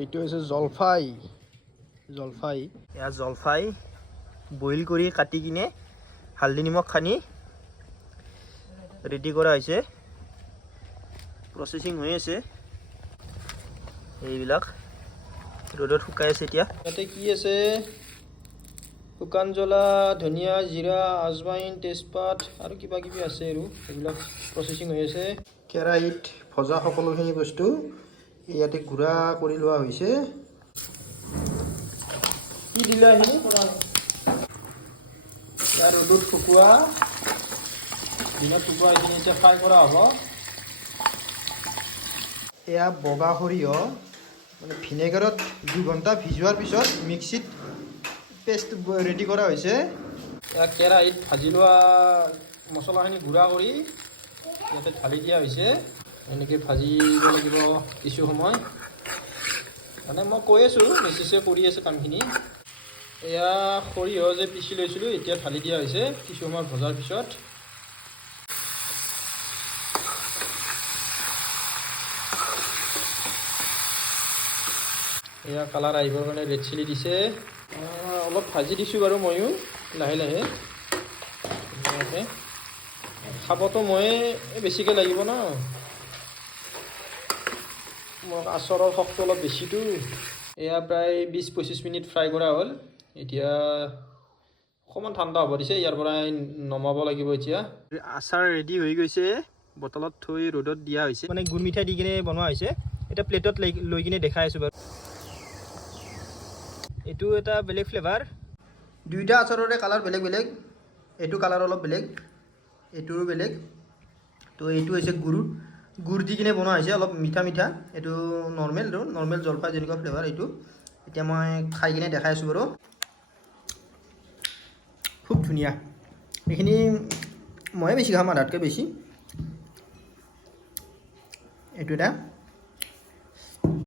এইটো হৈছে জলফাই এয়া জলফাই বইল কৰি কাটি কিনে হালধি নিমখ সানি ৰেডি কৰা হৈছে প্ৰসেসিং হৈ আছে এইবিলাক ৰ'দত শুকাই আছে এতিয়া ইয়াতে কি আছে শুকান জ্বলা ধনিয়া জিৰা আজৱাইন তেজপাত আৰু কিবা কিবি আছে আৰু এইবিলাক প্ৰসেসিং হৈ আছে কেৰাহীত ভজা সকলোখিনি বস্তু ইয়াতে গুড়া কৰি লোৱা হৈছে কি দিলা হেৰি ইয়াৰ ৰ'দত শুকোৱা দিনত শুকোৱা এইখিনি এতিয়া ফ্ৰাই কৰা হ'ব এয়া বগা সৰিয়হ মানে ভিনেগাৰত 2 ঘণ্টা ভিজোৱাৰ পিছত মিক্সিত পেষ্ট ৰেডি কৰা হৈছে এয়া কেৰাহীত ভাজি লোৱা মছলাখিনি গুড়া কৰি ইয়াতে ঢালি দিয়া হৈছে এনেকৈ ভাজিব লাগিব কিছু সময় মানে মই কৈ আছোঁ মিছেছে কৰি আছে কামখিনি এয়া সৰিয়হ যে পিচি লৈছিলোঁ এতিয়া ঢালি দিয়া হৈছে কিছু সময় ভজাৰ পিছত এয়া কালাৰ আহিবৰ কাৰণে ৰেড চিলি দিছে অলপ ভাজি দিছোঁ বাৰু ময়ো লাহে লাহে খাবতো মই বেছিকৈ লাগিব ন মোক আচাৰৰ শক্তি অলপ বেছিটো এয়া প্ৰায় 20-25 মিনিট ফ্ৰাই কৰা হ'ল এতিয়া অকণমান ঠাণ্ডা হ'ব দিছে ইয়াৰ পৰা নমাব লাগিব এতিয়া আচাৰ ৰেডি হৈ গৈছে বটলত থৈ ৰ'দত দিয়া হৈছে মানে গুৰ মিঠাই দি কিনে বনোৱা হৈছে এটা প্লেটত লৈ কিনে দেখাই আছোঁ বাৰু এইটো এটা বেলেগ ফ্লেভাৰ দুইটা আচাৰৰে কালাৰ বেলেগ বেলেগ এইটো কালাৰ অলপ বেলেগ এইটোৰো বেলেগ তো এইটো হৈছে গুড় দি কিনে বনোৱা হৈছে অলপ মিঠা মিঠা এইটো নৰ্মেল জলফাই যেনেকুৱা ফ্লেভাৰ এইটো এতিয়া মই খাই কিনে দেখাই আছোঁ বাৰু খুব ধুনীয়া এইখিনি ময়ে বেছি খাম আধাতকৈ বেছি এইটো এটা